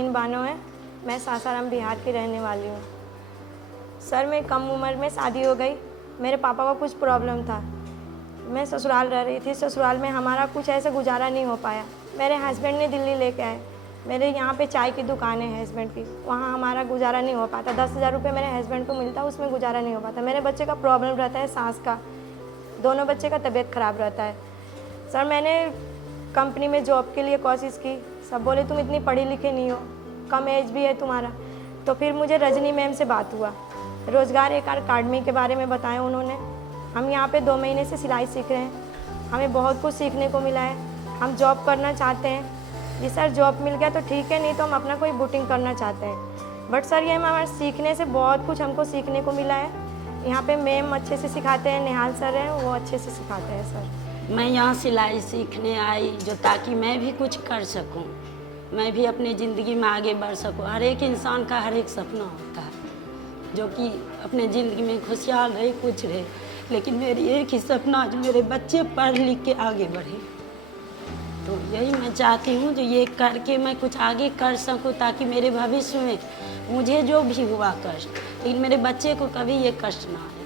परवीन बानो है। मैं सासाराम बिहार की रहने वाली हूँ। सर, मैं कम उम्र में शादी हो गई। मेरे पापा को कुछ प्रॉब्लम था। मैं ससुराल रह रही थी। ससुराल में हमारा कुछ ऐसे गुजारा नहीं हो पाया। मेरे हस्बैंड ने दिल्ली लेके आए। मेरे यहाँ पे चाय की दुकान है हस्बैंड की, वहाँ हमारा गुजारा नहीं हो पाता। 10,000 रुपये मेरे हस्बैंड को मिलता, उसमें गुजारा नहीं हो पाता। मेरे बच्चे का प्रॉब्लम रहता है, सांस का। दोनों बच्चे का तबीयत ख़राब रहता है। सर, मैंने कंपनी में जॉब के लिए कोशिश की। सब बोले तुम इतनी पढ़ी लिखी नहीं हो, कम एज भी है तुम्हारा। तो फिर मुझे रजनी मैम से बात हुआ। रोजगार एक अकाडमी के बारे में बताया उन्होंने। हम यहाँ पे 2 महीने से सिलाई सीख रहे हैं। हमें बहुत कुछ सीखने को मिला है। हम जॉब करना चाहते हैं। जी सर, जॉब मिल गया तो ठीक है, नहीं तो हम अपना कोई बुटीक करना चाहते हैं। बट सर, ये हमारे सीखने से बहुत कुछ हमको सीखने को मिला है। यहाँ पे मैम अच्छे से सिखाते हैं, निहाल सर हैं, वो अच्छे से सिखाते हैं सर। मैं यहाँ सिलाई सीखने आई जो ताकि मैं भी कुछ कर सकूँ, मैं भी अपनी ज़िंदगी में आगे बढ़ सकूँ। हर एक इंसान का हर एक सपना होता है जो कि अपने ज़िंदगी में खुशहाल रहे, कुछ रहे। लेकिन मेरी एक ही सपना जो मेरे बच्चे पढ़ लिख के आगे बढ़े। तो यही मैं चाहती हूँ जो ये करके मैं कुछ आगे कर सकूँ, ताकि मेरे भविष्य में मुझे जो भी हुआ कष्ट, लेकिन मेरे बच्चे को कभी ये कष्ट ना आए।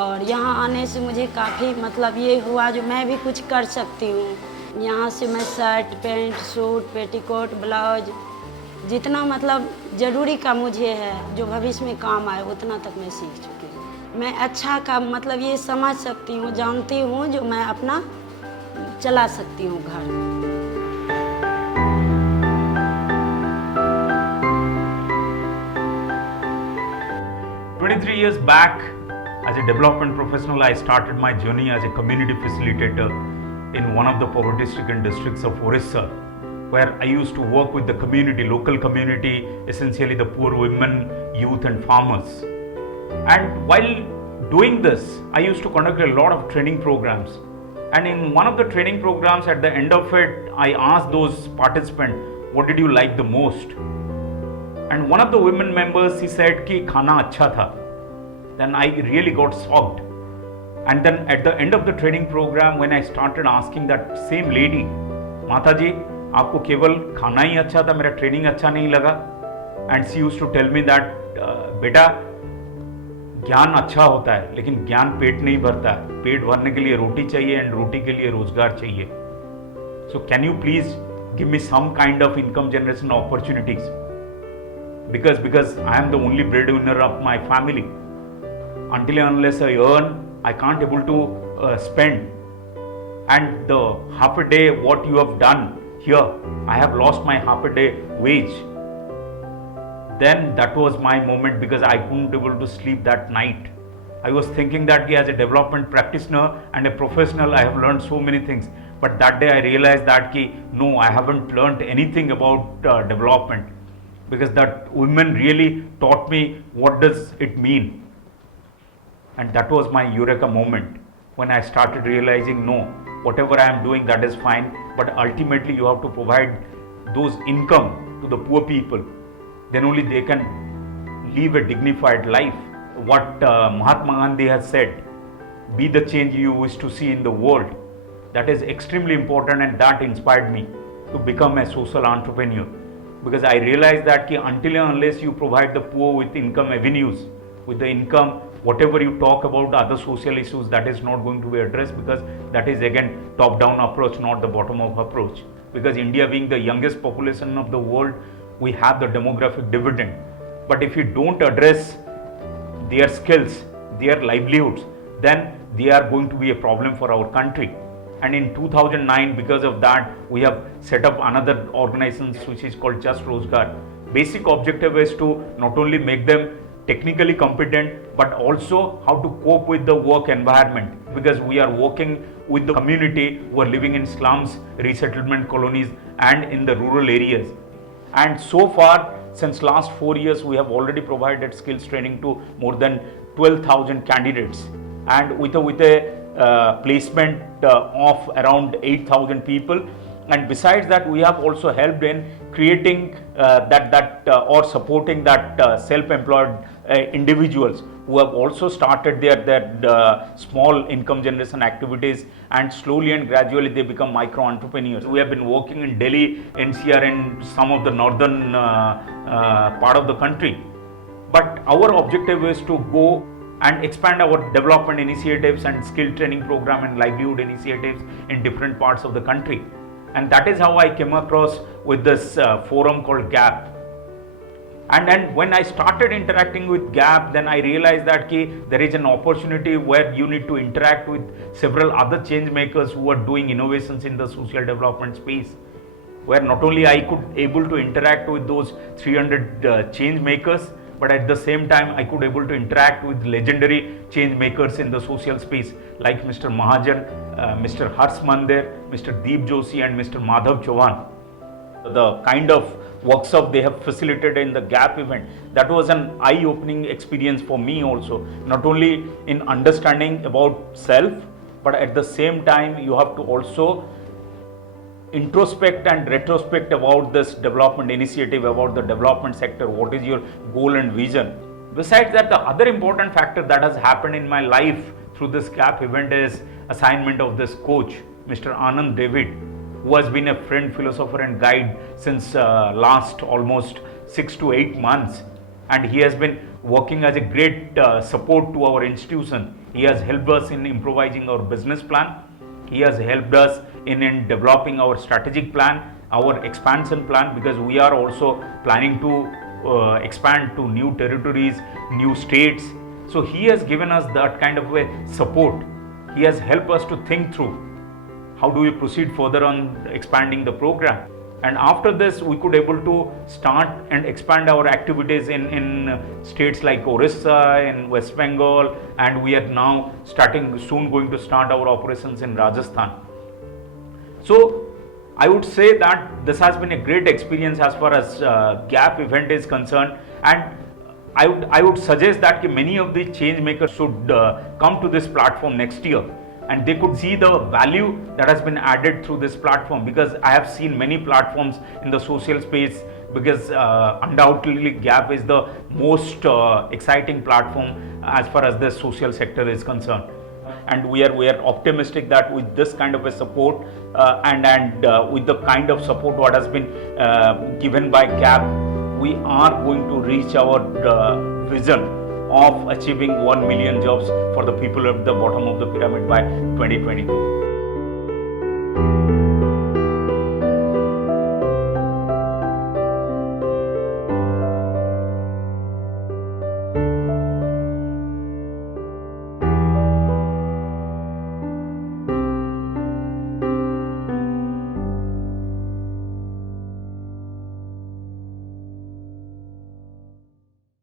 और यहाँ आने से मुझे काफ़ी मतलब ये हुआ जो मैं भी कुछ कर सकती हूँ। यहाँ से मैं shirt, pant, suit, petticoat, blouse, जितना मतलब ज़रूरी का मुझे है जो भविष्य में काम आए, उतना तक मैं सीख चुकी हूँ। मैं अच्छा का मतलब ये समझ सकती हूँ, जानती हूँ जो मैं अपना चला सकती हूँ घर। 23 years back, as a development professional, I started my journey as a community facilitator in one of the poverty-stricken districts of Orissa, where I used to work with the community, local community, essentially the poor women, youth and farmers. And while doing this, I used to conduct a lot of training programs. And in one of the training programs, at the end of it, I asked those participants, what did you like the most? And one of the women members, she said कि खाना अच्छा था. Then I really got shocked. And then at the end of the training program, when I started asking that same lady, माता जी, आपको केवल खाना ही अच्छा था, मेरा ट्रेनिंग अच्छा नहीं लगा? And she used to tell me that बेटा, ज्ञान अच्छा होता है, लेकिन ज्ञान पेट नहीं भरता है. पेट भरने के लिए रोटी चाहिए एंड रोटी के लिए रोजगार चाहिए. So can you please give me some kind of income generation opportunities, because I am the only breadwinner of my family. Until and unless I earn, I can't able to spend. And the half a day what you have done here, I have lost my half a day wage. Then that was my moment, because I couldn't able to sleep that night. I was thinking that as a development practitioner and a professional, I have learned so many things. But that day I realized that no, I haven't learned anything about development, because that women really taught me what does it mean. And that was my eureka moment, when I started realizing, no, whatever I am doing, that is fine, but ultimately you have to provide those income to the poor people. Then only they can live a dignified life. What Mahatma Gandhi has said, be the change you wish to see in the world. That is extremely important, and that inspired me to become a social entrepreneur, because I realized that until and unless you provide the poor with income avenues, with the income, whatever you talk about other social issues, that is not going to be addressed, because that is again top-down approach, not the bottom-up approach. Because India being the youngest population of the world, we have the demographic dividend. But if you don't address their skills, their livelihoods, then they are going to be a problem for our country. And in 2009, because of that, we have set up another organization which is called Justrojgar. Basic objective is to not only make them technically competent, but also how to cope with the work environment, because we are working with the community who are living in slums, resettlement colonies and in the rural areas. And so far, since last 4 years, we have already provided skills training to more than 12,000 candidates, and with a placement of around 8,000 people. And besides that, we have also helped in creating or supporting that self-employed individuals who have also started their small income generation activities, and slowly and gradually they become micro entrepreneurs. We have been working in Delhi, NCR, and some of the northern part of the country. But our objective is to go and expand our development initiatives and skill training program and livelihood initiatives in different parts of the country. And that is how I came across with this forum called GAP. And then when I started interacting with GAP, then I realized that there is an opportunity where you need to interact with several other change makers who are doing innovations in the social development space, where not only I could able to interact with those 300 change makers, but at the same time I could able to interact with legendary change makers in the social space like Mr. Mahajan, Mr. Hars Mandir, Mr. Deep Joshi, and Mr. Madhav Chauhan. The kind of workshop they have facilitated in the GAP event, that was an eye-opening experience for me also, not only in understanding about self, but at the same time you have to also introspect and retrospect about this development initiative, about the development sector, what is your goal and vision. Besides that, the other important factor that has happened in my life through this GAP event is assignment of this coach, Mr. Anand David, who has been a friend, philosopher and guide since last almost 6 to 8 months, and he has been working as a great support to our institution. He has helped us in improvising our business plan. He has helped us in developing our strategic plan, our expansion plan, because we are also planning to expand to new territories, new states. So he has given us that kind of a support. He has helped us to think through how do we proceed further on expanding the program. And after this, we could able to start and expand our activities in states like Orissa, in West Bengal, and we are now soon going to start our operations in Rajasthan. So I would say that this has been a great experience as far as GAP event is concerned, and I would suggest that many of the change makers should come to this platform next year, and they could see the value that has been added through this platform, because I have seen many platforms in the social space, because undoubtedly GAP is the most exciting platform as far as the social sector is concerned. And we are optimistic that with this kind of a support and with the kind of support what has been given by GAP, we are going to reach our vision of achieving 1 million jobs for the people at the bottom of the pyramid by 2022.